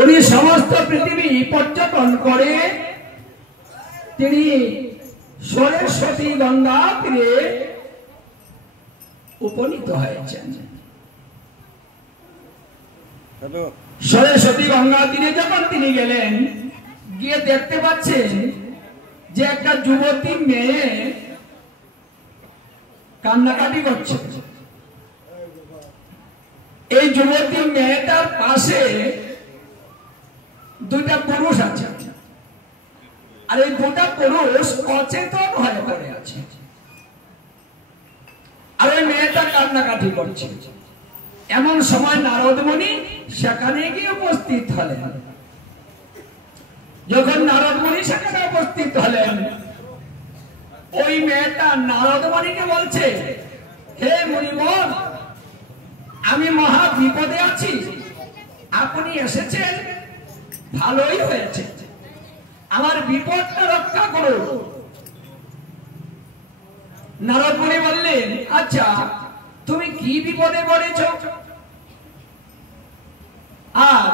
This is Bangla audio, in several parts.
উনি সমস্ত পৃথিবী পর্যটন করে তিনি সরস্বতী গঙ্গা তীরে উপনীত হয়েছেন। সরস্বতী গঙ্গা তীরে যখন তিনি গেলেন, গিয়ে দেখতে পাচ্ছেন যে একটা যুবতী মেয়ে কান্নাকাটি করছে। এই যুবতী মেয়েটার পাশে দুইটা পুরুষ আছে, আর এই দুটা পুরুষ অচেতন হয়ে পড়ে আছে, আর ওই মেয়েটা কান্নাকাটি করছে। এমন সময় নারদ মুনি সেখানে গিয়ে উপস্থিত হলেন। যখন নারদ মুনি সেখানে উপস্থিত হলেন, ওই মেয়েটা নারদ মুনিকে বলছে, হে মুনিবর, আমি মহা বিপদে আছি, আপনি এসেছেন, ভালোই হয়েছে, আমার বিপদটা রক্ষা করুন। নারদ মুনি বললেন, আচ্ছা তুমি কি বিপদে পড়েছ? আর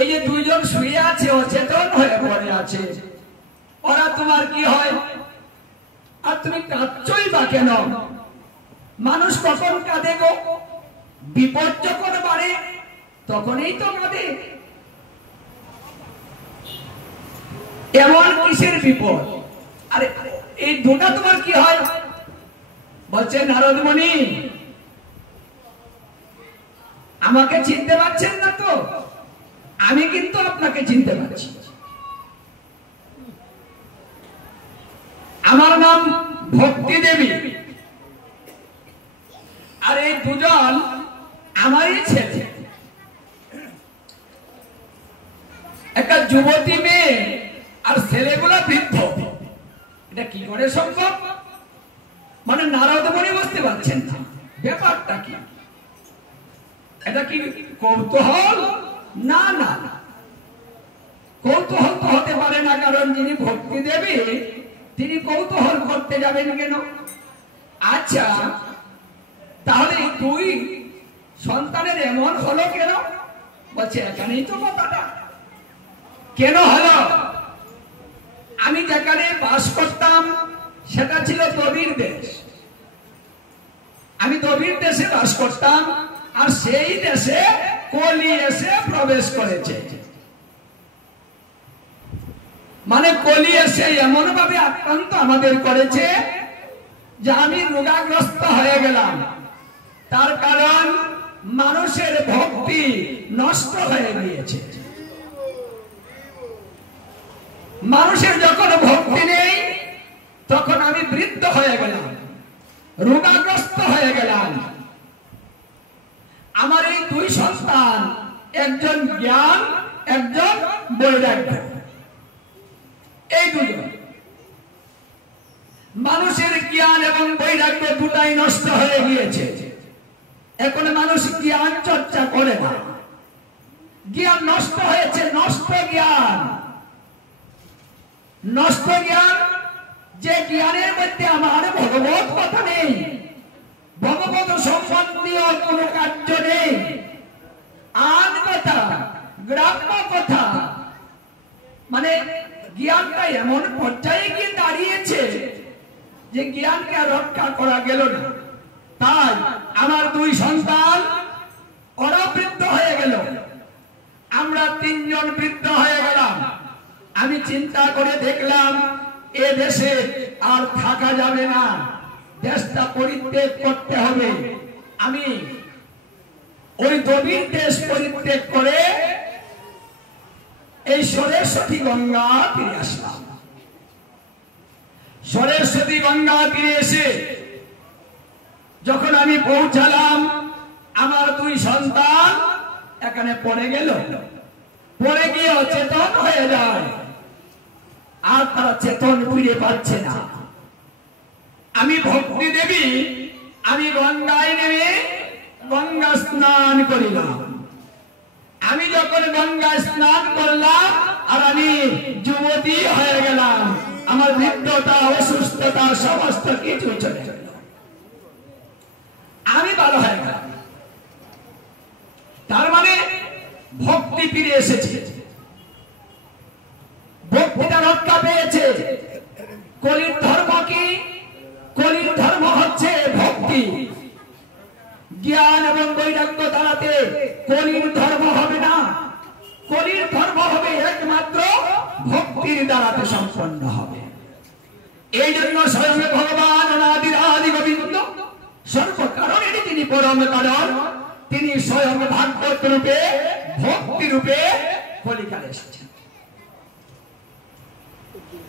এই যে দুইজন শুয়ে আছে, অচেতন হয়ে পড়ে আছে, ওরা তোমার কি হয়? আর তুমি কাঁদছই বা কেন? মানুষ কখন কাঁদে গো? বিপদ যখন বাড়ে তখনই তো কাঁদে। এমন কিসের বিপদ? আরে এই দুটা তোমার কি হয়? বলছে নারদ মুনি, আমাকে চিনতে পারছেন না তো? আমি কিন্তু আপনাকে চিনতে পারছি। আমার নাম ভক্তি দেবী, আর এই দুজন আমারই ছেলে। একটা যুবতী মেয়ে আর ছেলেগুলা বৃদ্ধ, এটা কি করে সম্ভব? মানে নারদ মুনি বুঝতে পারছেন না ব্যাপারটা কি। এটা কি কৌতূহল? না না না, কৌতূহল তো হতে পারে না, কারণ যিনি ভক্তি দেবী তিনি কৌতূহল করতে যাবেন কেন? আচ্ছা তাহলে দুই সন্তানের এমন হলো কেন? বলছে এখানেই তো কথাটা। কেন হলো? আমি যেখানে বাস করতাম সেটা ছিল দ্রবিড় দেশ। আমি দ্রবিড় দেশে বাস করতাম, আর সেই দেশে কলি এসে প্রবেশ করেছে। মানে কলি এসে এমন ভাবে আক্রান্ত আমাদের করেছে যে আমি রোগাগ্রস্ত হয়ে গেলাম। তার কারণ মানুষের ভক্তি নষ্ট হয়ে গিয়েছে। মানুষের যখন ভক্তি নেই তখন আমি বৃদ্ধ হয়ে গেলাম, রোগাগ্রস্ত হয়ে গেলাম। আমার এই দুই সন্তান, একজন জ্ঞান, একজন বৈরাগ্য, এই দুজন। মানুষের জ্ঞান এবং বৈরাগ্য দুটাই নষ্ট হয়ে গিয়েছে। এখন মানুষ জ্ঞান চর্চা করে না, জ্ঞান নষ্ট হয়েছে। নষ্ট জ্ঞান, নষ্ট জ্ঞান, যে জ্ঞানের মধ্যে আমার ভগবত কথা নেই, ভগবত সম্বন্ধীয় কোন কার্য নেই, আন কথা, গ্রাম্য কথা। মানে জ্ঞানটা এমন পর্যায়ে গিয়ে দাঁড়িয়েছে যে জ্ঞানকে আর রক্ষা করা গেল না। তাই আমার দুই সন্তান ওরা বৃদ্ধ হয়ে গেল, আমরা তিনজন বৃদ্ধ হয়ে গেলাম। আমি চিন্তা করে দেখলাম এ দেশে আর থাকা যাবে না, দেশটা পরিত্যাগ করতে হবে। আমি ওই দ্রবিড় দেশ পরিত্যাগ করে এই সরস্বতী গঙ্গা তীরে আসলাম। সরস্বতী গঙ্গা তীরে এসে যখন আমি পৌঁছালাম, আমার দুই সন্তান এখানে পড়ে গেল, পড়ে গিয়ে অচেতন হয়ে যায়, আর তারা চেতন ফিরে পাচ্ছে না। আমি ভক্তি দেবী, আমি গঙ্গায় নেমে গঙ্গা স্নান করিলাম। আমি যখন গঙ্গা স্নান করলাম আর আমি যুবতী হয়ে গেলাম, আমার বৃদ্ধতা, অসুস্থতা সমস্ত কিছু চলে গেল, আমি ভালো হয়ে গেলাম। তার মানে ভক্তি ফিরে এসেছে, ভক্তিটা রক্ষা পেয়েছে। কলির ধর্ম কি? কলির ধর্ম হচ্ছে ভক্তি। জ্ঞান এবং বৈরাগ্য দ্বারাতে কলির ধর্ম হবে না। কলির ধর্ম হবে একমাত্র ভক্তির দ্বারাতে সম্পন্ন হবে। এই জন্য স্বয়ং ভগবান অনাদি গোবিন্দ সর্বকারণেরই তিনি পরম কারণ। তিনি স্বয়ং ভাগবত রূপে ভক্তি রূপে কলিকালে এসেছেন।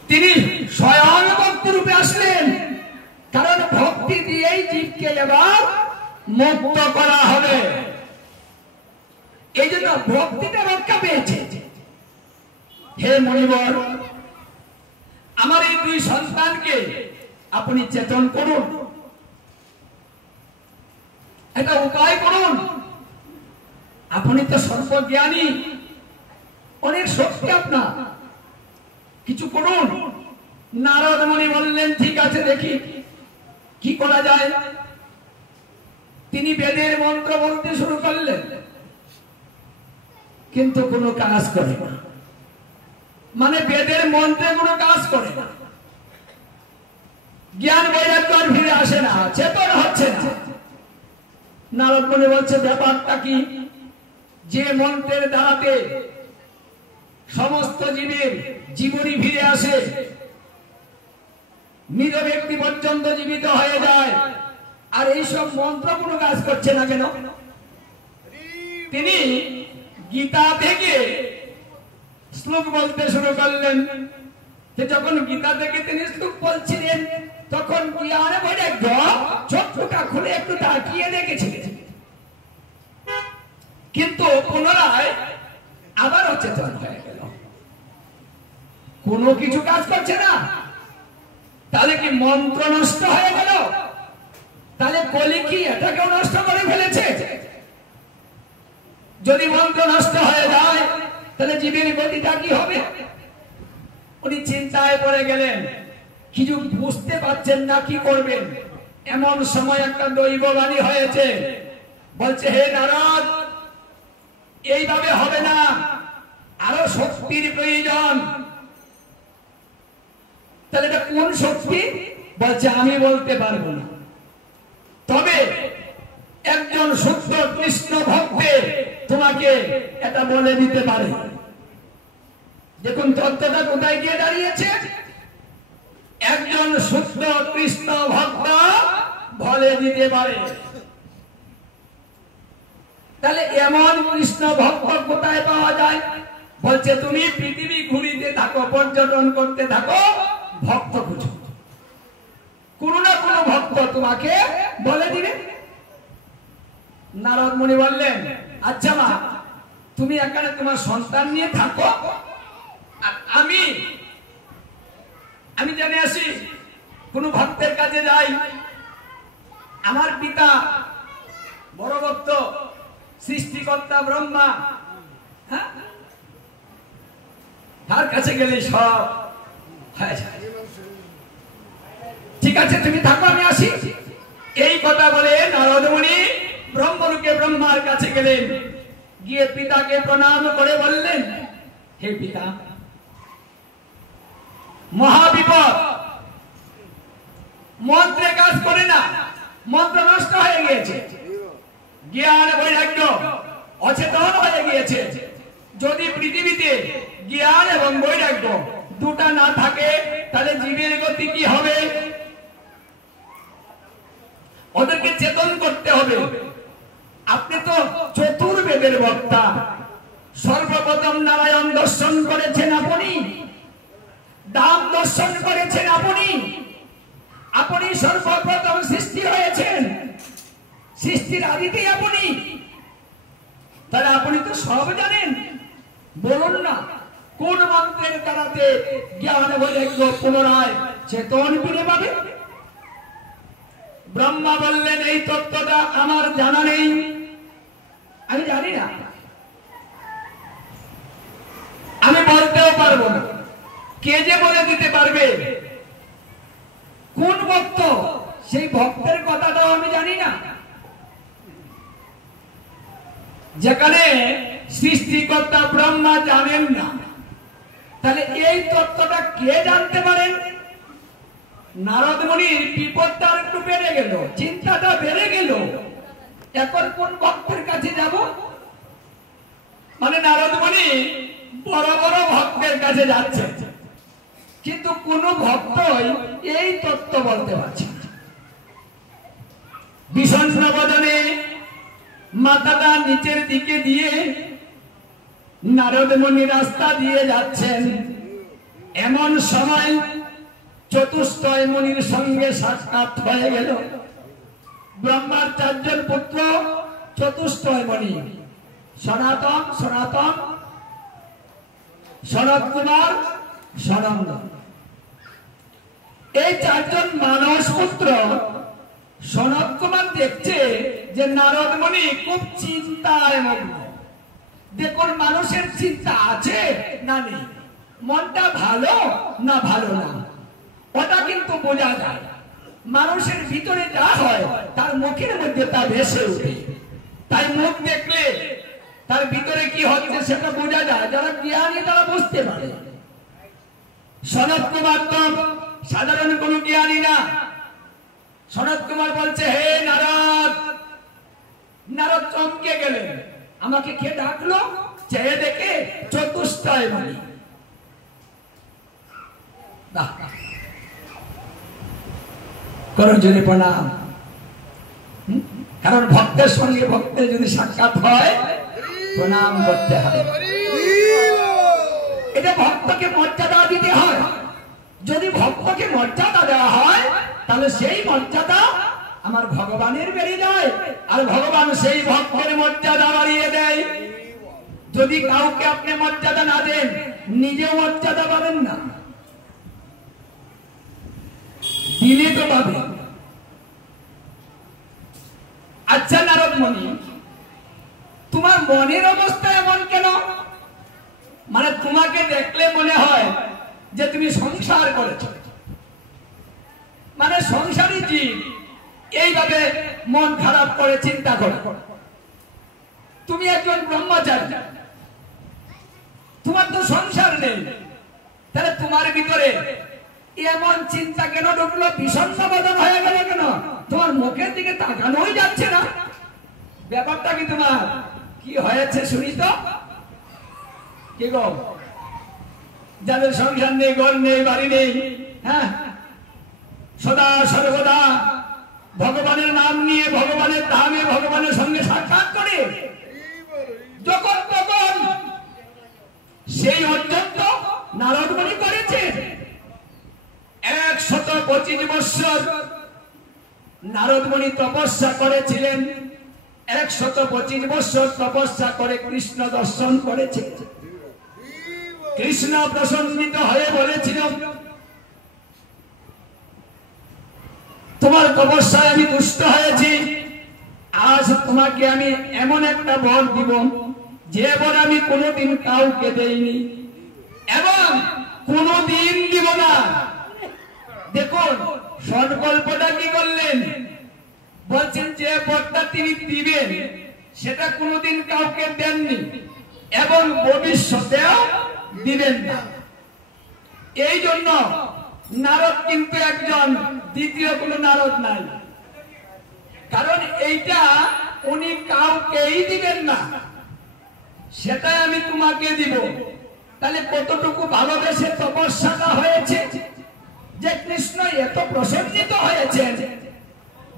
তিনি স্বয়ং ভক্তি রূপে আসলেন, কারণ ভক্তি দিয়েই জীবকে এবার মুক্ত করা হবে। এই জন্য ভক্তিটা রক্ষা পেয়েছে। হে মণিবর, আমার এই দুই সন্তানকে আপনি চেতন করুন, একটা উপায় করুন। আপনি তো সর্বজ্ঞানী, অনেক শক্তি আপনার, কিছু করুন। নারদ মুনি বললেন, ঠিক আছে, দেখি কি করা যায়। তিনি বেদের মন্ত্র বলতে শুরু করলেন, কিন্তু কোনো কাজ করে না। মানে বেদের মন্ত্রে কোনো কাজ করে না, জ্ঞান বৈরাগ্য আর ফিরে আসে না, চেতন হচ্ছে না। নারদ মুনি বলছে, ব্যাপারটা কি? যে মন্ত্রের দ্বারাতে সমস্ত জীবের জীবনী ফিরে আসে, মৃত ব্যক্তি পর্যন্ত জীবিত হয়ে যায়, আর এইসব মন্ত্র কোনো কাজ করছে না কেন? তিনি গীতা থেকে শ্লোক বলতে শুরু করলেন। যখন গীতা থেকে তিনি শ্লোক বলছিলেন, তখন জ্ঞান বৈরাগ্য চক্ষুটা খুলে একটু তাকিয়ে দেখেছিলেন, কিন্তু পুনরায় আবার অচেতন হয়ে গেল। কোনো কিছু কাজ করছে না। তাহলে কি মন্ত্র নষ্ট হয়ে গেল? তাহলে কলি কি এটাকেও নষ্ট করে ফেলেছে? যদি মন্ত্র নষ্ট হয়ে যায়, তাহলে জীবের গতিটা কি হবে? উনি চিন্তায় পড়ে গেলেন, কিছু বুঝতে পারছেন না কি করবেন। এমন সময় একটা দৈববাণী হয়েছে, বলছে, হে নারদ, এইভাবে হবে না, আরো শক্তির প্রয়োজন। তাহলে এটা কোন শক্তি? বলছে, আমি বলতে পারবো না, তবে একজন শুদ্ধ কৃষ্ণ ভক্তে তোমাকে এটা বলে দিতে পারে। দেখুন তত্ত্বটা কোথায় গিয়ে দাঁড়িয়েছে। একজন শুদ্ধ কৃষ্ণ ভক্ত বলে দিতে পারে। তাহলে এমন কৃষ্ণ ভক্ত কোথায় পাওয়া যায়? বলছে, তুমি পৃথিবী ঘুরিতে থাকো, পর্যটন করতে থাকো, ভক্ত খুঁজো, কোন না কোন ভক্ত তোমাকে বলে দিবে। নারদ মুনি বললেন, আচ্ছা মা, তুমি এখানে তোমার সন্তান নিয়ে থাকো, আমি জেনে আসি, কোন ভক্তের কাছে যাই। আমার পিতা বড় ভক্ত, সৃষ্টিকর্তা ব্রহ্মা, হ্যাঁ, তার কাছে গেলে সব হয়ে যায়। ঠিক আছে, তুমি থাকো, আমি আসি। এই কথা বলে নারদ মুনি ব্রহ্মলোকে ব্রহ্মার কাছে গেলেন। গিয়ে পিতাকে প্রণাম করে বললেন, হে পিতা, মহাবিপদ, মন্ত্রে কাজ করে না, মন্ত্র নষ্ট হয়ে গিয়েছে, জ্ঞান বৈরাগ্য অচেতন হয়ে গিয়েছে। যদি পৃথিবীতে জ্ঞান এবং বৈরাগ্য দুটা না থাকে, তাহলে জীবের গতি কি হবে? ওদেরকে চেতন করতে হবে। আপনি তো চতুর্বেদের বক্তা, সর্বপ্রথম নারায়ণ দর্শন করেছেন আপনি, দাম দর্শন করেছেন আপনি, আপনি সর্বপ্রথম সৃষ্টি হয়েছেন, সৃষ্টির আদিতেই আপনি। তাহলে আপনি তো সব জানেন। বলুন না, কোন মন্ত্রের দ্বারাতে জ্ঞান বৈরাগ্য পুনরায় চেতন ফিরে পাবে? ব্রহ্মা বললেন, এই তত্ত্বটা আমার জানা নেই, আমি জানি না, আমি বলতেও পারবো না। কে যে বলে দিতে পারবে? কোন ভক্ত? সেই ভক্তের কথাটাও আমি জানি না। যেখানে সৃষ্টিকর্তা ব্রহ্মা জানেন না, তাহলে এই তত্ত্বটা কে জানতে পারেন? নারদ মুনির বিপদটা একটু বেড়ে গেল, চিন্তাটা বেড়ে গেল, এখন কোন ভক্তের কাছে যাব? মানে নারদ মুনি বড় বড় ভক্তের কাছে যাচ্ছে, কিন্তু কোন ভক্তই এই তত্ত্ব বলতে পারছে না। বিষণ্ণ বদনে মাথাটা নিচের দিকে দিয়ে নারদ মুনি রাস্তা দিয়ে যাচ্ছেন। এমন সময় চতুষ্টয় মুনির সঙ্গে সাক্ষাৎ হয়ে গেল। ব্রহ্মার চারজন পুত্র চতুষ্টয় মুনি, সনাতন, সনত কুমার, সনন্দ। এই চারজন মানস পুত্র। সনত কুমার দেখছে যে নারদ মুনি খুব চিন্তায় মগ্ন। দেখুন, মানুষের চিন্তা আছে না নেই, মনটা ভালো না ভালো না, ওটা কিন্তু বোঝা যায়। মানুষের ভিতরে যা হয় তার মুখের মধ্যে তা ভেসে ওঠে। তাই মুখ দেখলে তার ভিতরে কি হচ্ছে সেটা বোঝা যায়। যারা জ্ঞানী তারা বুঝতে পারে। সনত কুমার তো সাধারণ কোন জ্ঞানী না। সনত কুমার বলছে, হে নারদ। নারদ চমকে গেলেন, আমাকে কে ডাকলো? চেয়ে দেখে চতুষ্টয় মুনি। করো জোরে প্রণাম। কারণ ভক্তের সঙ্গে ভক্তের যদি সাক্ষাৎ হয় প্রণাম করতে হয়। এটা ভক্তকে মর্যাদা দিতে হয়। যদি ভক্তকে মর্যাদা দেওয়া হয় তাহলে সেই মর্যাদা আমার ভগবানের বেড়ে যায়, আর ভগবান সেই ভক্তের মর্যাদা বাড়িয়ে দেয়। যদি কাউকে আপনি মর্যাদা না দেন, নিজেও মর্যাদা পাবেন না, দিলে তো পাবেন। আচ্ছা নারদ মুনি, তোমার মনের অবস্থা এমন কেন? মানে তোমাকে দেখলে মনে হয় যে তুমি সংসার করেছ। মানে সংসারী জীব এইভাবে মন খারাপ করে চিন্তা করে। তুমি একজন ব্রহ্মচারী, তোমার তো সংসার নেই, তাহলে তোমার ভিতরে এমন চিন্তা কেন ঢুকলো? বিষণ্ণ বদন হয়ে গেল কেন? তোমার মুখের দিকে তাকানোই যাচ্ছে না। ব্যাপারটা কি? তোমার কি হয়েছে শুনি তো। কি গো, যাদের সংসার নেই, ঘর নেই, বাড়ি নেই, হ্যাঁ, সদা সর্বদা ভগবানের নাম নিয়ে ভগবানের ধামে ভগবানের সঙ্গে সাক্ষাৎ করে যখন তখন সেই অর্জন তো নারদ মুনি করেছে। 125 বৎসর নারদ মুনি তপস্যা করেছিলেন। 125 বৎসর তপস্যা করে কৃষ্ণ দর্শন করেছে। কৃষ্ণ প্রসন্নিত হয়ে বলেছিল, তোমার তপস্যায় আমি তুষ্ট হয়েছি, আজ তোমাকে আমি এমন একটা বর দিব যে বর আমি কোনোদিন কাউকে দেইনি এবং কোনোদিন দিব না। দেখুন সংকল্পটা কি করলেন? বলছেন যে বরটা তিনি দিবেন সেটা কোনোদিন কাউকে দেননি এবং ভবিষ্যতেও দিবেন না। এই জন্য নারদ কিন্তু একজন, দ্বিতীয় কোন নারদ নাই। কারণ এইটা উনি কাউকেই দিবেন না, সেটাই আমি তোমাকে দিব। তাহলে কতটুকু ভালোবেসে তপস্যাটা হয়েছে যে কৃষ্ণ এত প্রসন্নিত হয়েছেন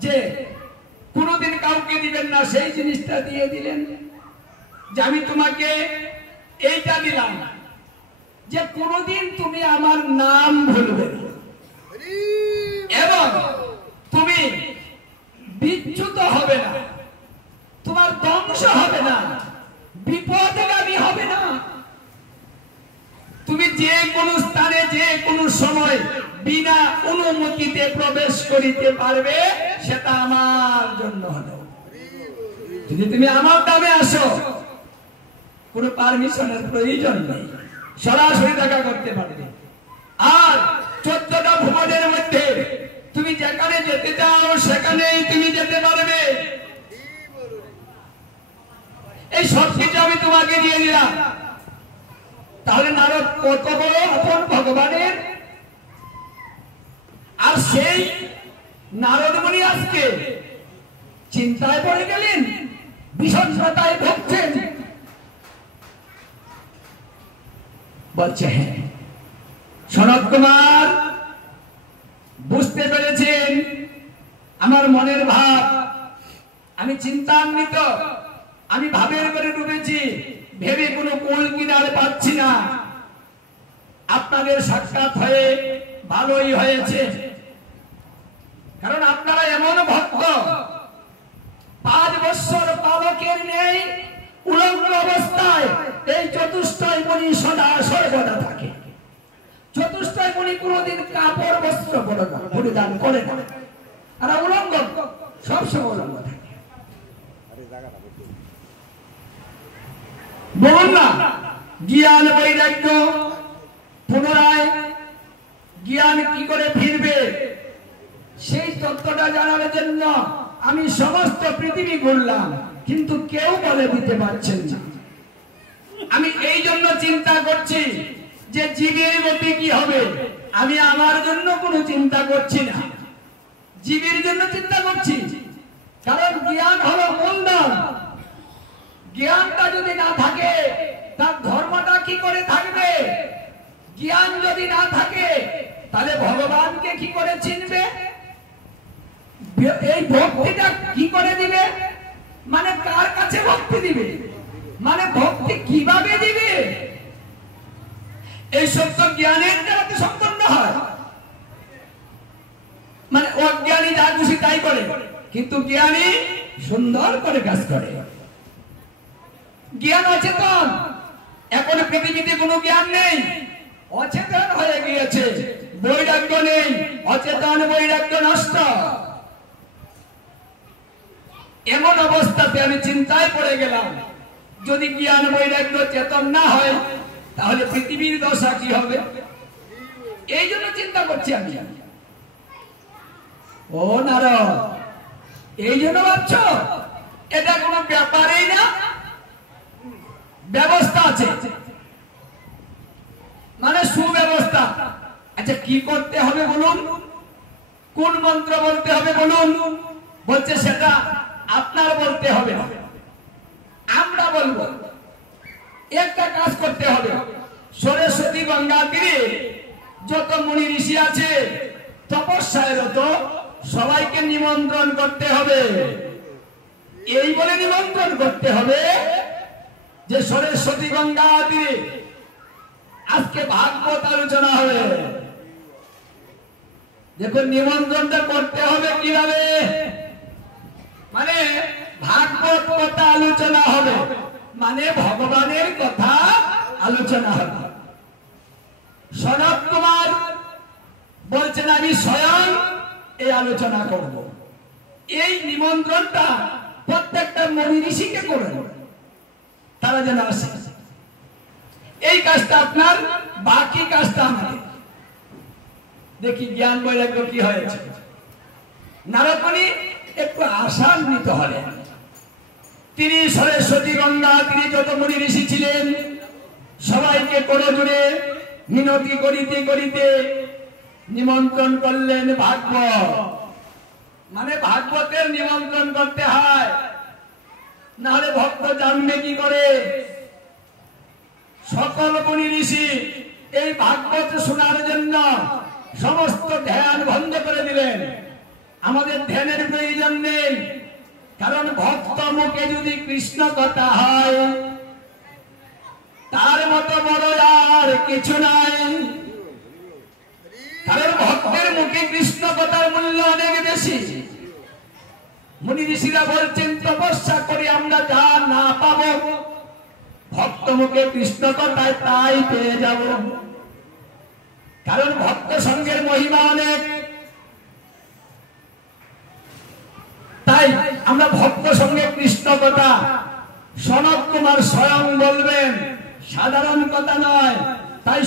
যে কোনোদিন কাউকে দিবেন না, সেই জিনিসটা দিয়ে দিলেন। যে আমি তোমাকে এইটা দিলাম যে কোনোদিন তুমি আমার নাম ভুলবে না এবং তুমি বিচ্যুত হবে না, তোমার ধ্বংস হবে না, বিপদগামী হবে না। তুমি যে কোনো স্থানে যে কোনো সময় বিনা অনুমতিতে প্রবেশ করিতে পারবে, সেটা আমার জন্য হলো। যদি তুমি আমার নামে আসো, কোনো পারমিশনের প্রয়োজন নেই, সরাসরি দেখা করতে পারবে। আর 14টা ভুবনের মধ্যে তুমি যেখানে যেতে চাও সেখানেই তুমি যেতে পারবে। এই সব কিছু আমি তোমাকে দিয়ে দিলাম। তাহলে নারদ কত বড় আপন ভগবানের। আর সেই নারদ মুনি আজকে চিন্তায় পড়ে গেলেন, বিষণ্ণতায় ভুগছেন। বলছে হ্যাঁ, সনত কুমার বুঝতে পেরেছেন আমার মনের ভাব। আমি চিন্তান্বিত, আমি ভাবের করে ডুবেছি, ভেবে কোনো কুল কিনারে পাচ্ছি না। আপনাদের সাক্ষাৎ হয়ে ভালোই হয়েছে, কারণ আপনারা এমন ভক্ত 5 বছর পালকের নেই উলঙ্গ অবস্থায় এই চতুষ্টয় মণি সদা সর্বদা থাকে। চতুষ্টয় মণি কোনদিন কাপড় বস্ত্র পরিধান করে না, আর উলঙ্গ সবসময় উলঙ্গ থাকে। বলুন না, জ্ঞান বৈরাগ্য পুনরায় জ্ঞান কি করে ফিরবে সেই তত্ত্বটা জানার জন্য আমি সমস্ত পৃথিবী ঘুরলাম, কিন্তু কেউ বলে দিতে পারছেন না। আমি এই জন্য চিন্তা করছি যে জীবের গতি কি হবে। আমি আমার জন্য কোনো চিন্তা করছি না, জীবের জন্য চিন্তা করছি। কারণ জ্ঞান হলো মূলধন। জ্ঞানটা যদি না থাকে তার ধর্মটা কি করে থাকবে? জ্ঞান যদি না থাকে তাহলে ভগবানকে কি করে চিনবে? এই ভক্তিটা কি করে দিবে? মানে কার কাছে ভক্তি দিবে, মানে ভক্তি কিভাবে দিবে? এই সব তো জ্ঞানের দ্বারা সম্পন্ন হয়। মানে অজ্ঞানী যা খুশি তাই করে, কিন্তু জ্ঞানী সুন্দর করে কাজ করে। জ্ঞান অচেতন, এখন পৃথিবীতে কোনো জ্ঞান নেই, অচেতন হয়ে গিয়েছে। বৈরাগ্য নেই, অচেতন বৈরাগ্য নষ্ট। এমন অবস্থাতে আমি চিন্তায় পড়ে গেলাম, যদি জ্ঞান বৈরাগ্য চেতন না হয় তাহলে পৃথিবীর দশা কি হবে? এই জন্য চিন্তা করছি আমি। ও নারদ, এই জন্য ভাবছ এটা কোনো ব্যাপারই না, ব্যবস্থা আছে, মানে সুব্যবস্থা। আচ্ছা কি করতে হবে বলুন? কোন মন্ত্র বলতে হবে বলুন? বলছে সেটা আপনার বলতে হবে, আমরা বলবো। একটা কাজ করতে হবে, সরস্বতী গঙ্গা তীরে যত মুনি ঋষি আছে তপস্যায় রত সবাইকে নিমন্ত্রণ করতে হবে। এই বলে নিমন্ত্রণ করতে হবে যে সরস্বতী গঙ্গা তীরে আজকে ভাগবত আলোচনা হবে। দেখুন নিমন্ত্রণটা করতে হবে কিভাবে, মানে ভাগবত কথা আলোচনা হবে, মানে ভগবানের কথা আলোচনা হবে। সনত কুমার বলছেন আমি স্বয়ং এই আলোচনা করব। এই নিমন্ত্রণটা প্রত্যেকটা মুনি ঋষিকে করবেন, তারা যেন আসে। এই কাজটা আপনার, বাকি কাজটা আমাদের। দেখি জ্ঞান বৈরাগ্য কি হয়েছে। নারদ মুনি একটু আশান্বিত হলেন। তিনি সরস্বতী গঙ্গা তিনি যত মুনি ঋষি ছিলেন সবাইকে করজোড়ে মিনতি করিতে করিতে নিমন্ত্রণ করলেন ভাগবত। মানে ভাগবতের নিমন্ত্রণ করতে হয়, নাহলে ভক্ত জানবে কি করে? সকল মুনি ঋষি এই ভাগবত শোনার জন্য সমস্ত ধ্যান বন্ধ করে দিলেন। আমাদের ধ্যানের প্রয়োজন নেই, কারণ ভক্ত মুখে যদি কৃষ্ণ কথা হয় তার মতো বড় আর কিছু নাই। কারণ ভক্তের মুখে কৃষ্ণ কথার মূল্য অনেক বেশি। মুনি ঋষিরা বলছেন তপস্যা করে আমরা যা না পাবো ভক্ত মুখে কৃষ্ণ কথায় তাই পেয়ে যাব। কারণ ভক্ত সঙ্গের মহিমা অনেক, তাই আমরা ভক্ত সঙ্গে কৃষ্ণ কথা সনত কুমার স্বয়ং বলবেন, সাধারণ কথা নয়। তাই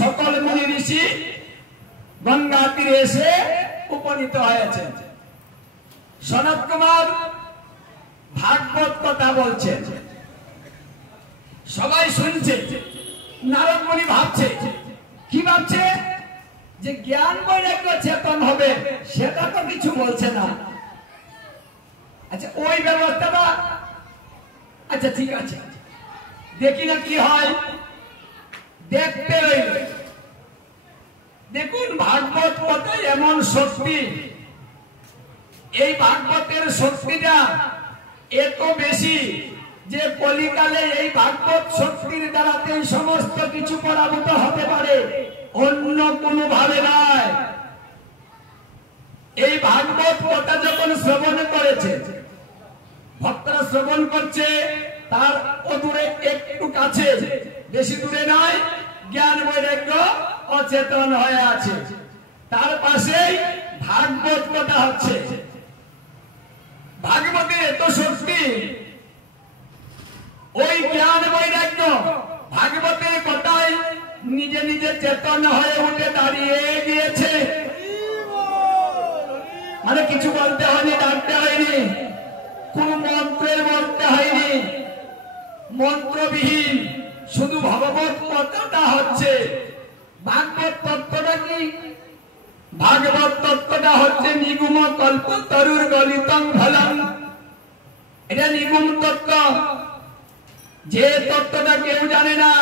সকল মুনি ঋষি গঙ্গা তীরে এসে উপনীত হয়েছে। সনত কুমার ভাগবত কথা বলছেন। সবাই শুনছে। নারদ মুনি ভাবছে, কি ভাবছে? যে জ্ঞান বৈরাগ্য চেতন হবে, সেটা তো কিছু বলছে না। আচ্ছা ওই ব্যবস্থাটা, আচ্ছা ঠিক আছে, দেখি না কি হয়। দেখতে রইল। দেখুন ভাগবত কথায় এমন শক্তি, এই ভাগবতের শক্তিটা এত বেশি যে কলিকালে এই ভাগবত শক্তির দ্বারাতেই সমস্ত কিছু পরাভূত হতে পারে, অন্য কোনো ভাবে নয়। এই ভাগবত কথা যখন শ্রবণ করেছে, ভক্তরা শ্রবণ করছে, তার অদূরে একটু কাছে, বেশি দূরে নয়, জ্ঞান বৈরাগ্য অচেতন হয়ে আছে, তার পাশেই ভাগবত কথা হচ্ছে। ভাগবতের এত শক্তি, ওই জ্ঞান বৈরাগ্য ভাগবতের কথায় নিজে নিজে চেতন হয়ে উঠে দাঁড়িয়ে গিয়েছে। মানে কিছু বলতে হয়নি, ডাকতে হয়নি, কোন মন্ত্রের বলতে হয়নি, মন্ত্রবিহীন শুধু ভগবত কথাটা হচ্ছে। ভাগবত তত্ত্বটা কি? ভাগবত তত্ত্বটা হচ্ছে নিগুম কল্পতরুর গলিতং ফলম। এটা নিগুম তত্ত্ব, যে তত্ত্বটা কেউ জানে না।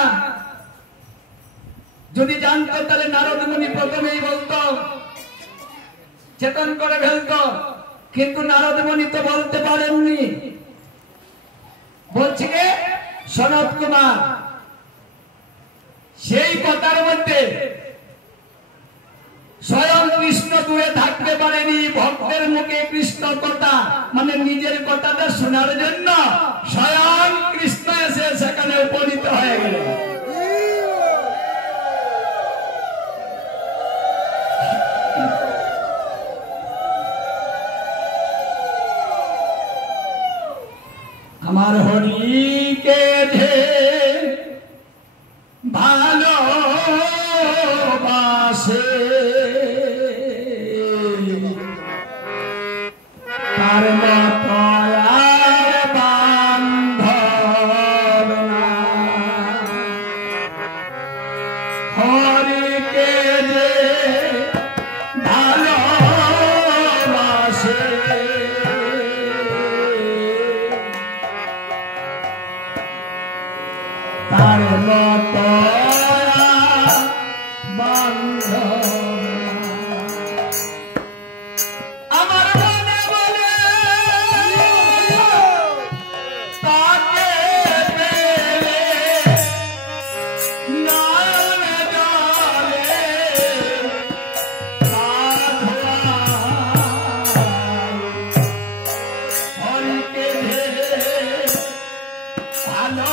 যদি জানতো তাহলে নারদ মুনি প্রথমেই বলতো, চেতন করে ফেলতো, কিন্তু নারদ মুনি তো বলতে পারেননি। বলছে কে? সনত কুমার। সেই কথার মধ্যে স্বয়ং কৃষ্ণ দূরে থাকতে পারেনি। ভক্তের মুখে কৃষ্ণ কথা, মানে নিজের কথাটা শোনার জন্য স্বয়ং কৃষ্ণ এসে সেখানে উপনীত হয়ে গেল। আমার হরিকে যে ভালোবাসে, তার মত আর বান্ধব না। হরিকে যে ভালোবাসে, তার মত বান্ধব আমার মনে বলে তাকে পেলে নয়নে জলে হরিকে ভালো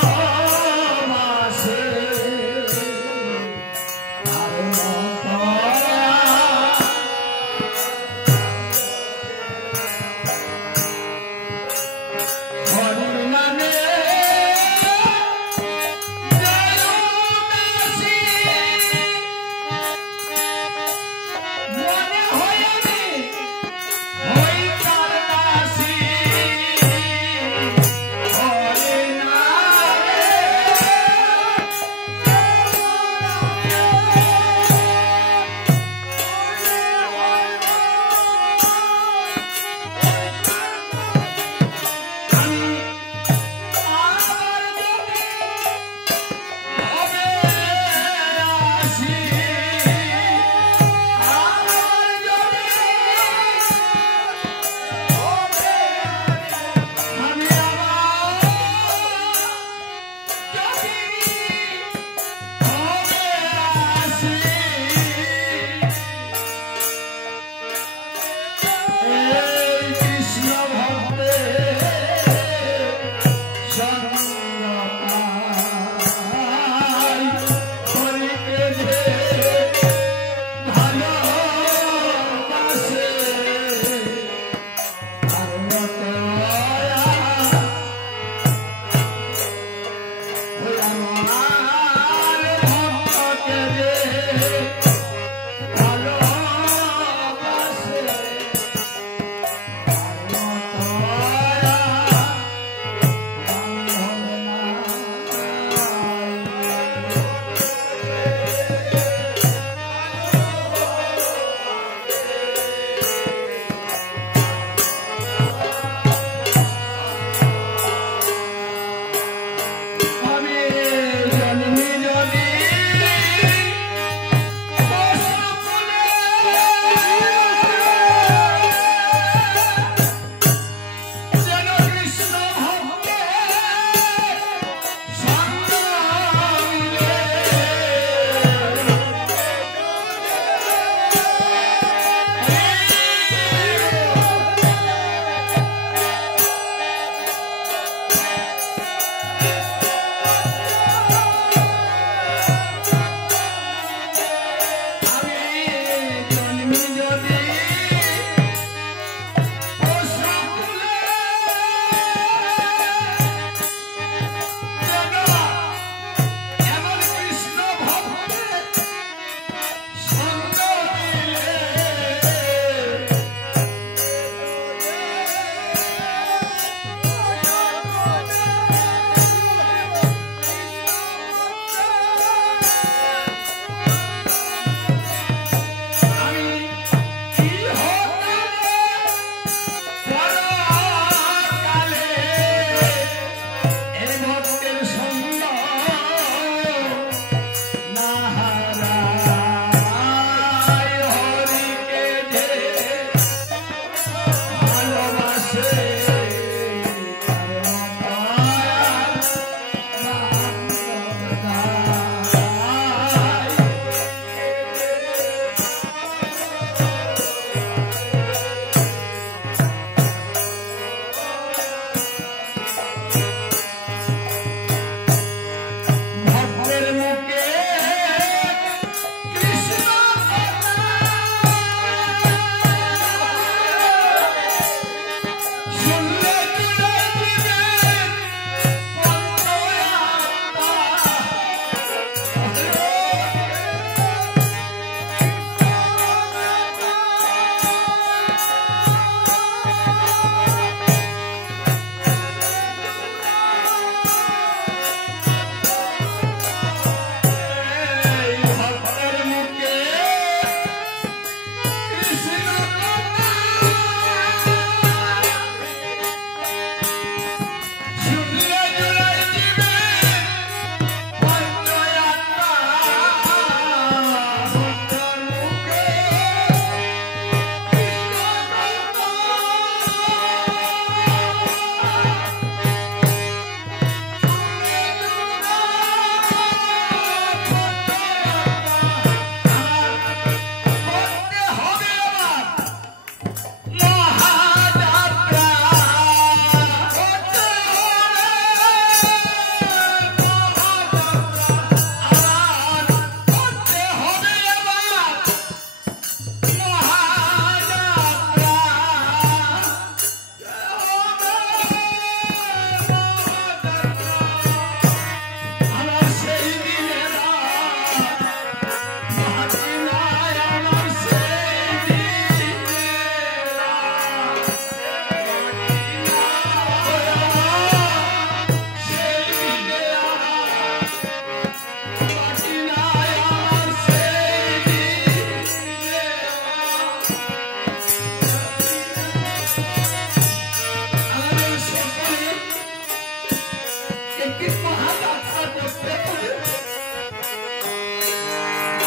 মহাযাত্রা করতে হবে।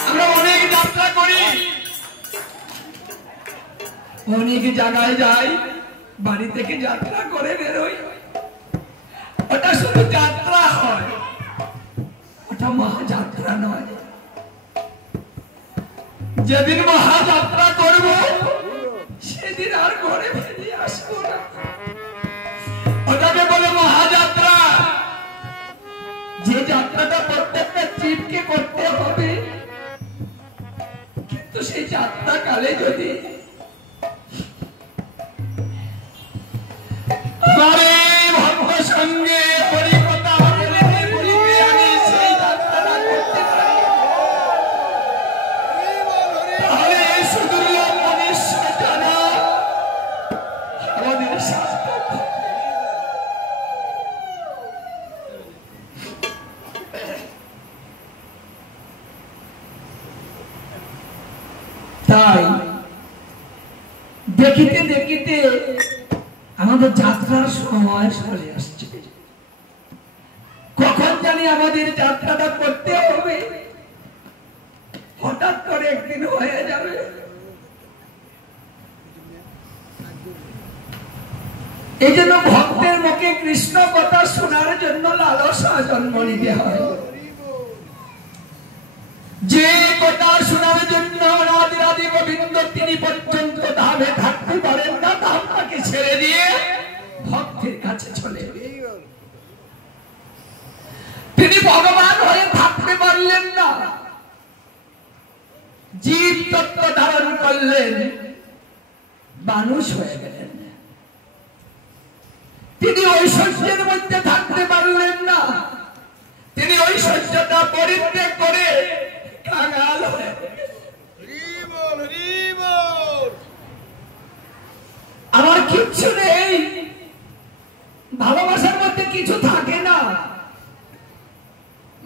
আমরা অনেক যাত্রা করি, অনেক জায়গায় যাই, বাড়ি থেকে যাত্রা করে বেরোই, ওটা শুধু যাত্রা হয়, ওটা মহাযাত্রা নয়। যেদিন মহাযাত্রা করব সেদিন আর ঘরে ফিরে আসবো না, ওটাকে বলে মহাযাত্রা। যে যাত্রাটা প্রত্যেকটা জীবকে করতে হবে, কিন্তু সেই যাত্রা কালে যদি ভক্ত সঙ্গে হরিকথা বলে আমি সেই যাত্রাটা করতে পারি, তাহলে এই সুদূর মনুষ্য জানা আমাদের সার্থক। তাই দেখিতে দেখিতে আমাদের যাত্রার সময় চলে আসছে। কখন জানি আমাদের যাত্রাটা করতে হবে, হঠাৎ করে একদিন হয়ে যাবে। এই জন্য ভক্তের মুখে কৃষ্ণ কথা শোনার জন্য লালসা জন্ম নিতে হয়। যে কথা শোনার জন্য রাধে গোবিন্দ তিনি পর্যন্ত ধামে থাকতে পারেন না, ধামটাকে ছেড়ে দিয়ে ভক্তের কাছে চলে, তিনি ভগবান হয়ে থাকতে পারলেন না, জীব তত্ত্ব ধারণ করলেন, মানুষ হয়ে গেলেন। তিনি ঐশ্বর্যের মধ্যে থাকতে পারলেন না, তিনি ঐশ্বর্যটা পরিত্যাগ করে কাঙাল হয়ে আমার কিচ্ছু নেই, ভালোবাসার মধ্যে কিছু থাকে না।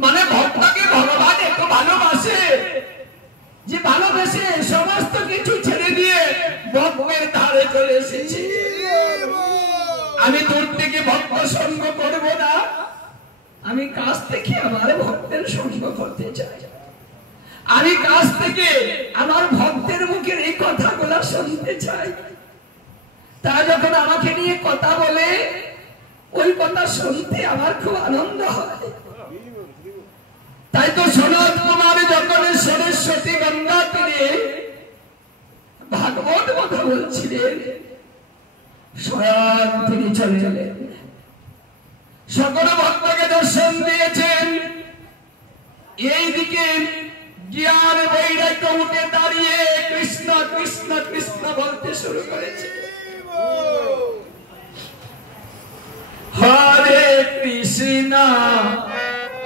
মানে ভক্তকে ভগবান এত ভালোবাসে যে ভালোবেসে সমস্ত কিছু ছেড়ে দিয়ে ভক্তের ধারে চলে এসেছে। আমি দূর থেকে ভক্ত সঙ্গ করব না, আমি কাছ থেকে আমার ভক্তের সঙ্গ করতে চাই। আমি কাছ থেকে আমার ভক্তের মুখের এই কথাগুলো শুনতে চাই। তারা যখন আমাকে নিয়ে কথা বলে, ওই কথা শুনতে আমার খুব আনন্দ হয়। তাই তো সনত কুমার যখন সরস্বতী গঙ্গা তীরে ভাগবত কথা বলছিলেন, স্বয়ং তিনি চলে গেলেন, সকল ভক্তকে দর্শন দিয়েছেন। এইদিকে জ্ঞান বৈরাগ্য উঠে দাঁড়িয়ে কৃষ্ণ কৃষ্ণ কৃষ্ণ বলতে শুরু করেছে। হরে কৃষ্ণ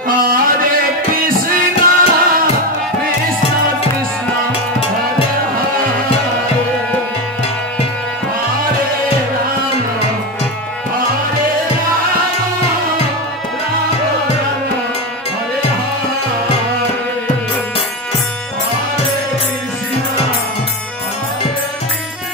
হরে কৃষ্ণ কৃষ্ণ কৃষ্ণ হরে হরে, হরে রাম হরে রাম রাম রাম হরে হরে, হরে কৃষ্ণ হরে কৃষ্ণ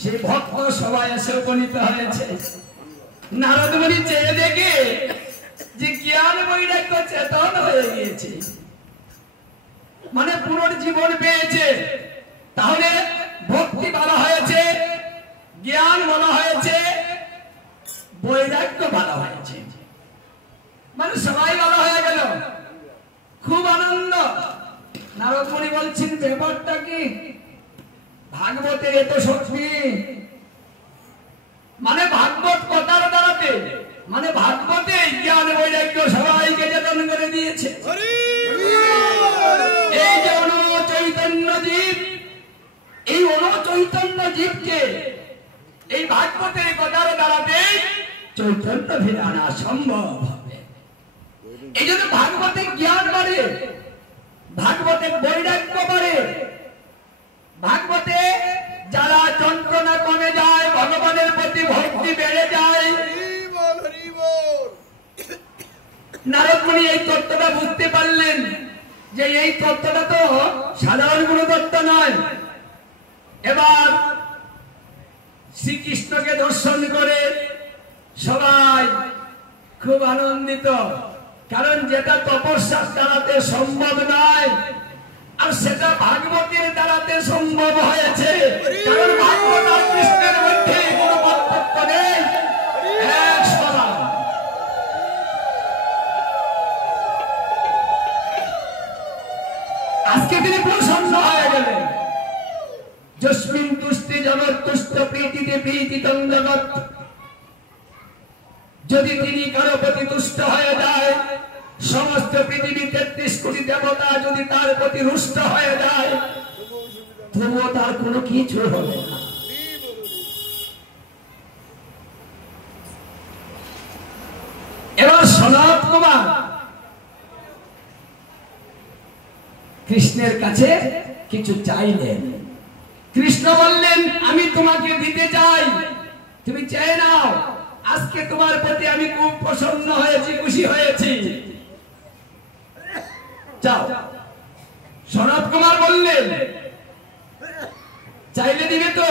সে ভক্ত সবাই এসে উপনীত হয়েছে। নারদ মুনি চেয়ে দেখে যে জ্ঞান বৈরাগ্য চেতন হয়ে গিয়েছে, মানে পুনর্জীবন পেয়েছে। তাহলে ভক্তি বলা হয়েছে, জ্ঞান বলা হয়েছে, বৈরাগ্য বলা হয়েছে, মানে সবাই বলা হয়ে গেল। খুব আনন্দ। নারদ মুনি বলছেন ব্যাপারটা কি? ভাগবতের এত শক্তি, মানে ভাগবত কথার দ্বারাতে, মানে ভাগবতে জ্ঞান বৈরাগ্য সবাইকে চেতন করে দিয়েছে। এই যে অনচৈতন্য জীব, এই অনচৈতন্য জীবকে এই ভাগবতের কথার দ্বারাতে চৈতন্য ফিরে আনা সম্ভব হবে। এই জন্য ভাগবতে জ্ঞান বাড়ে, ভাগবতে বৈরাগ্য বাড়ে, ভাগবতে যারা যন্ত্রণা কমে যায়, ভগবানের প্রতি ভক্তি বেড়ে যায়। নারদ মুনি এই তত্ত্বটা বুঝতে পারলেন যে এই তত্ত্বটা তো সাধারণ কোনো তত্ত্ব নয়। এবার শ্রীকৃষ্ণকে দর্শন করে সবাই খুব আনন্দিত, কারণ যেটা তপস্যার দ্বারাতে সম্ভব নয় আর সেটা ভাগবতের দ্বারাতে সম্ভব হয়েছে। কারণ ভাগবত আর কৃষ্ণের মধ্যে কোনো পার্থক্য নেই, এক সমান। আজকে তিনি প্রসন্ন হয়ে গেলেন। যস্মিন তুষ্টি জগৎ তুষ্ট প্রীতিতে প্রীতিতং জগৎ। যদি তিনি কারো প্রতি তুষ্ট হয়ে যায়, সমস্ত পৃথিবী 33 কোটি দেবতা যদি তার প্রতি রুষ্ট হয়ে যায়, তবুও তার কোনো কিছু হবে না। এবার সনাত কুমার কৃষ্ণের কাছে কিছু চাইলেন। কৃষ্ণ বললেন আমি তোমাকে দিতে চাই, তুমি চেয়ে নাও। আজকে তোমার প্রতি আমি খুব প্রসন্ন হয়েছি, খুশি হয়েছি, চাও। সনাত কুমার বললেন চাইলে দিবে তো?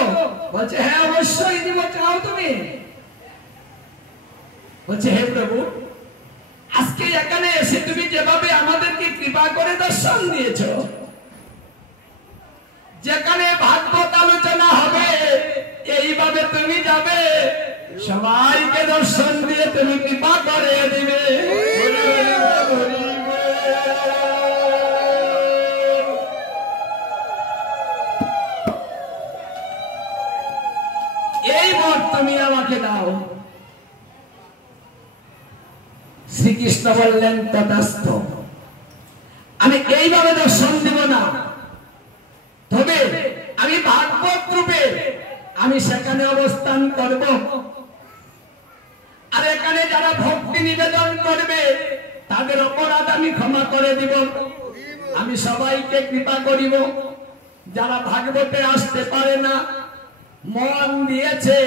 বলছে হ্যাঁ অবশ্যই দিব, চাও তুমি? বলছে হে প্রভু, আজকে এখানে এসে তুমি যেভাবে আমাদেরকে কৃপা করে দর্শন দিয়েছ, যেখানে ভাগবত আলোচনা হবে এইভাবে তুমি যাবে, সবাইকে দর্শন দিয়ে তুমি কৃপা করে দিবে। এই বর তুমি আমাকে দাও। শ্রীকৃষ্ণ বললেন তথাস্তু, আমি এইভাবে দর্শন দেব না, তবে আমি ভাগবত রূপে আমি সেখানে অবস্থান করব। আর এখানে যারা ভক্তি নিবেদন করবে তাদের অপরাধ আমি ক্ষমা করে দিব। আমি সবাইকে কৃপা করিব। যারা ভাগবতে আসতে পারে না, মন দিয়েছে,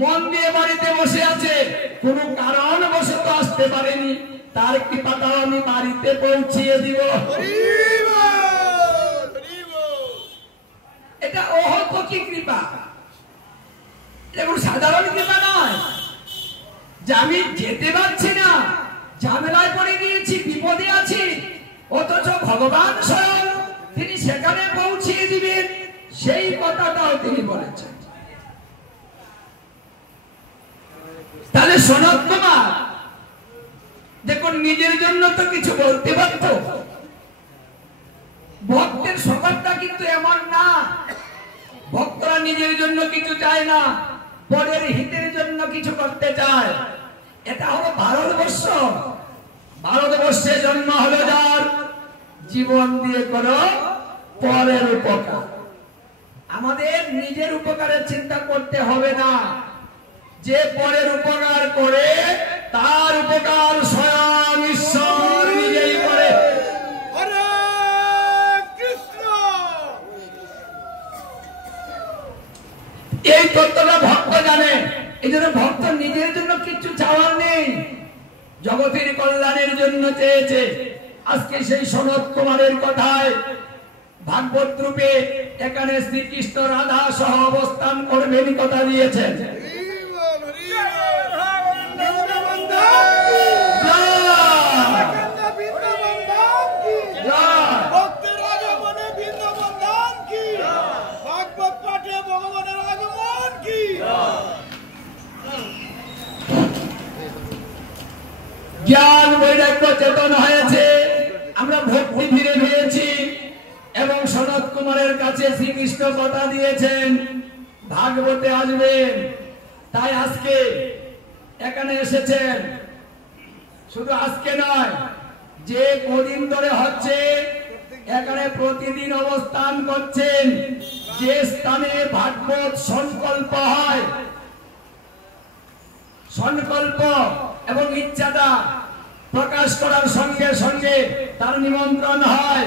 মন দিয়ে বাড়িতে বসে আছে, কোন কারণ বশত আসতে পারেনি, তার কৃপাটাও আমি বাড়িতে পৌঁছিয়ে দিব। এটা অহতকি কৃপা, এটা কোনো সাধারণ কৃপা নয় যে আমি যেতে পারছি না, ঝামেলায় পড়ে গিয়েছি, বিপদে আছি, অথচ ভগবান স্বয়ং তিনি সেখানে পৌঁছিয়ে দিবেন, সেই কথাটাও তিনি বলেছেন। তাহলে সনাত কুমার দেখুন নিজের জন্য তো কিছু বলতে পারত। ভক্তের স্বভাবটা কিন্তু এমন না, ভক্তরা নিজের জন্য কিছু চায় না, পরের হিতের জন্য কিছু করতে চায়। এটা হলো ভারতবর্ষ। ভারতবর্ষে জন্ম হলো যার, জীবন দিয়ে করো পরের উপকার। আমাদের নিজের উপকারের চিন্তা করতে হবে না, যে পরের উপকার করে তার উপকার স্বয়ং ঈশ্বর নিজেই করে। হরে কৃষ্ণ। এই তত্ত্বটা ভক্ত জানে। এই জন্য ভক্ত নিজের জন্য কিছু চাওয়ার নেই, জগতের কল্যাণের জন্য চেয়েছে। আজকে সেই সনৎ কুমারের কথায় ভাগবত রূপে এখানে শ্রীকৃষ্ণ রাধা সহ অবস্থান করবেন কথা দিয়েছেন। জ্ঞান বৈরাগ্য চেতন হয়েছে, আমরা ভক্তি ফিরে পেয়েছি এবং সনত কুমারের কাছে শ্রীকৃষ্ণ কথা দিয়েছেন ভাগবতে আসবেন। তাই আজকে এখানে এসেছেন। শুধু আজকে নয়, যে কদিন ধরে হচ্ছে এখানে প্রতিদিন অবস্থান করছেন। যে স্থানে ভাগবত সংকল্প হয়, সংকল্প এবং ইচ্ছাটা প্রকাশ করার সঙ্গে সঙ্গে তার নিমন্ত্রণ হয়।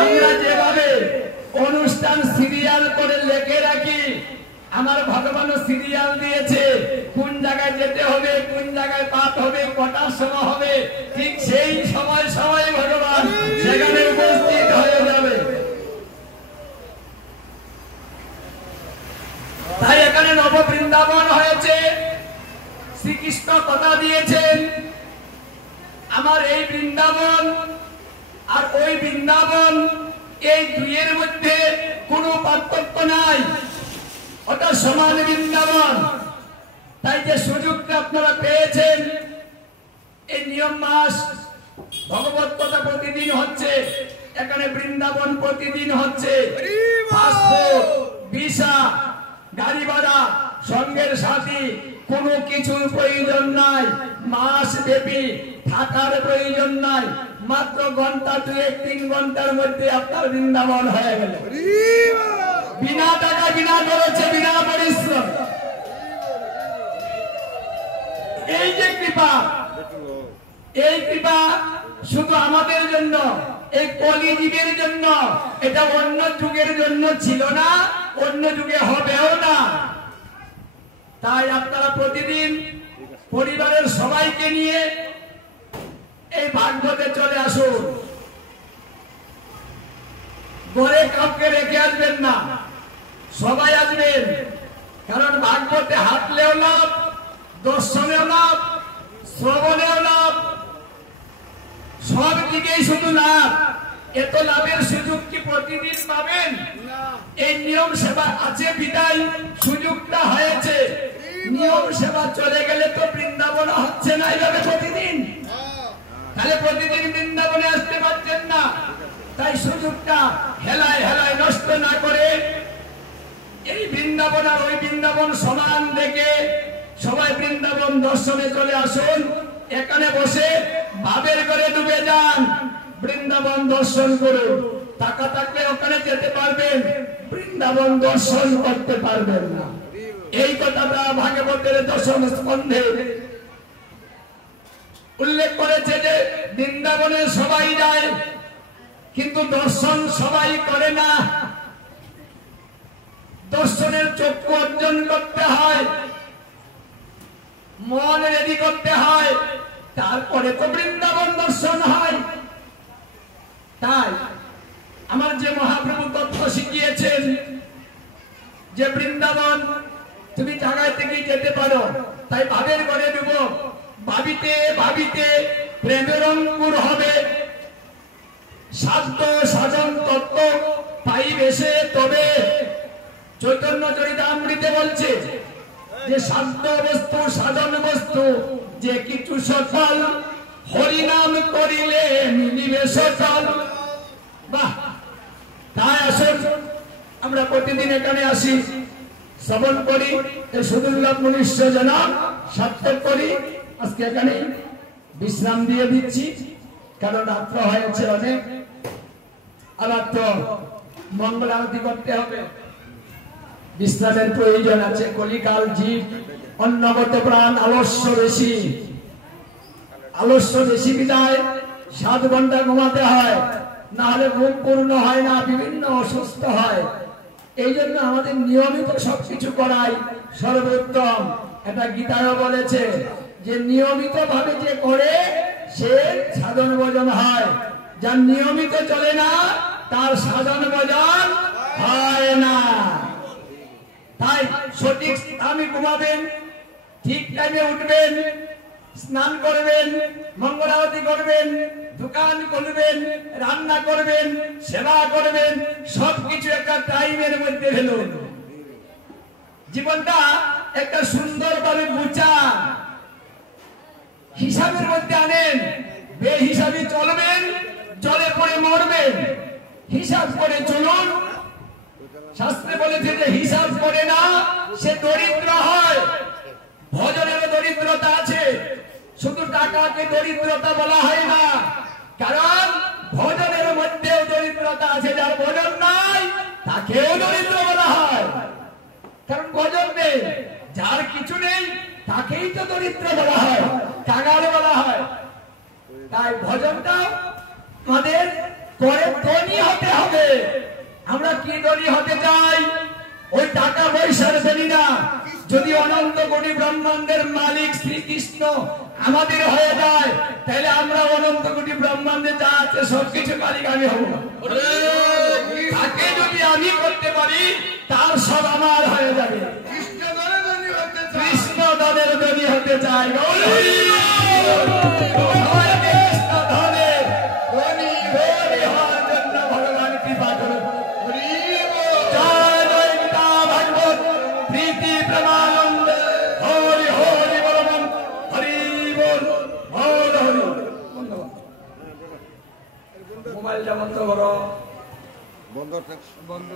আমরা যেভাবে অনুষ্ঠান সিরিয়াল করে লিখে রাখি, আমার ভগবান সিরিয়াল দিয়েছে কোন জায়গায় যেতে হবে, কোন জায়গায় পাঠ হবে, কটার সময় হবে, ঠিক সেই সময় সময় ভগবান সেখানে উপস্থিত হয়ে যাবে। তাই এখানে নব বৃন্দাবন হয়েছে। শ্রীকৃষ্ণ কথা দিয়েছেন, আমার এই বৃন্দাবন আর ওই বৃন্দাবন, এই দুইয়ের মধ্যে কোনো পার্থক্য নাই, ওটা সমান বৃন্দাবন। তাই যে সুযোগটা আপনারা পেয়েছেন, এই নিয়ম মাস ভগবত কথা প্রতিদিন হচ্ছে, এখানে বৃন্দাবন প্রতিদিন হচ্ছে। ভিসা, গাড়ি ভাড়া, সঙ্গের সাথী কোনো কিছুর প্রয়োজন নাই, মাস ব্যাপী থাকার প্রয়োজন নাই। মাত্র ঘন্টা 2-3 ঘন্টার মধ্যে আপনার বৃন্দাবন হয়ে গেল, বিনা টাকা, বিনা খরচে, বিনা পরিশ্রম। এই যে কৃপা, এই কৃপা শুধু আমাদের জন্য, এই কলিযুগের জন্য, এটা অন্য যুগের জন্য ছিল না, অন্য যুগে হবেও না। তাই আপনারা প্রতিদিন পরিবারের সবাইকে নিয়ে এই ভাগবতে চলে আসুন। ঘরে কাউকে রেখে আসবেন না, সবাই আসবেন। কারণ ভাগবতে হাঁটলেও লাভ, দর্শনেও লাভ, শ্রবণেও লাভ, সব দিকেই শুধু লাভ। এত লাভের সুযোগ কি প্রতিদিন পাবেন? এই নিয়ম সেবা আছে বিদায় সুযোগটা হয়েছে। নিয়ম সেবা চলে গেলে তো বৃন্দাবন হচ্ছে না এইভাবে প্রতিদিন, তাহলে প্রতিদিন বৃন্দাবনে আসতে পারছেন না। তাই সুযোগটা হেলায় হেলায় নষ্ট না করে এই বৃন্দাবন আর ওই বৃন্দাবন সমান দেখে সবাই বৃন্দাবন দর্শনে চলে আসুন। এখানে বসে ভাবের ঘরে ডুবে যান, বৃন্দাবন দর্শন করুন। টাকা থাকলে ওখানে যেতে পারবেন, বৃন্দাবন দর্শন করতে পারবেন না। এই কথাটা ভাগবতের 10ম স্কন্ধে উল্লেখ করেছে যে বৃন্দাবনে সবাই যায়, কিন্তু দর্শন সবাই করে না। দর্শনের চক্ষু অর্জন করতে হয়, মন রেডি করতে হয়, তারপরে তো বৃন্দাবন দর্শন হয়। তাই আমার যে মহাপ্রভু তত্ত্ব শিখিয়েছেন যে বৃন্দাবন তুমি জায়গায় থেকে যেতে পারো, তাই ভাবের ঘরে ডুব, ভাবিতে ভাবিতে প্রেমের অঙ্কুর হবে, সাধ্য সাধন তত্ত্ব পাইবে সে তবে। চৈতন্য চরিতামৃতে বলছে যে সাধ্য বস্তু, সাধন বস্তু যে কিছু সফল, হরিনাম করিলে মিলিবে সফল। বাহ! তাই আসুন আমরা প্রতিদিন এখানে আসি, শ্রবণ করি, এই সুদুর্লভ মনুষ্য যেন সার্থক করি। আজকে এখানে বিশ্রাম দিয়ে দিচ্ছি, কারণ রাত্র হয়েছে অনেক, আবার তো মঙ্গল আরতি করতে হবে, বিশ্রামের প্রয়োজন আছে। কলিকাল জীব অন্নগত প্রাণ, আলস্য বেশি, আলস্য বেশি বিদায় 7 ঘন্টা ঘুমাতে হয়, না হলে ঘুম পূর্ণ হয় না, বিভিন্ন অসুস্থ হয়। এই জন্য আমাদের নিয়মিত সবকিছু করাই সর্বোত্তম। এটা গীতায়ও বলেছে যে নিয়মিত ভাবে যে করে সে সাধন ভজন হয়, যার নিয়মিত চলে না তার সাধন ভজন হয় না। তাই সঠিক আমি ঘুমাবেন, ঠিক টাইমে উঠবেন, স্নান করবেন, মঙ্গল আরতি করবেন, দোকান করবেন, রান্না করবেন, সেবা করবেন, সবকিছু একটা টাইমের মধ্যে ফেলুন। জীবনটা একটা সুন্দরভাবে গুছা হিসাবের মধ্যে আনেন। বেহিসাবি চলবেন, জলে পড়ে মরবেন। হিসাব করে চলুন। শাস্ত্রে বলেছে যে হিসাব করে না সে দরিদ্র হয়। ভজনের দরিদ্রতা আছে, শুধু টাকাকে দরিদ্রতা বলা হয় না, কারণ ভজনের মধ্যেও দরিদ্রতা আছে। যার ভজন নাই তাকেও দরিদ্র বলা হয়, কারণ ভজন নেই। যার কিছু নেই তাকেই তো দরিদ্র বলা হয়, কাঙাল বলা হয়। তাই ভজনটা আমাদের করে ধনী হতে হবে। আমরা কি ধনী হতে চাই? ওই টাকা পয়সার ধনী না। যদি অনন্ত কোটি ব্রহ্মাণ্ডের মালিক শ্রীকৃষ্ণ আমাদের হয়ে যায়, তাহলে আমরা অনন্ত কোটি ব্রহ্মাণ্ডে যা আছে সবকিছু মালিক আমি হব। তাকে যদি আমি করতে পারি, তার সব আমার হয়ে যাবে। কৃষ্ণ দলের ধনী হতে চাই। ভগবান কৃপা করুন। মোবাইলটা বন্ধ করো, বন্ধ।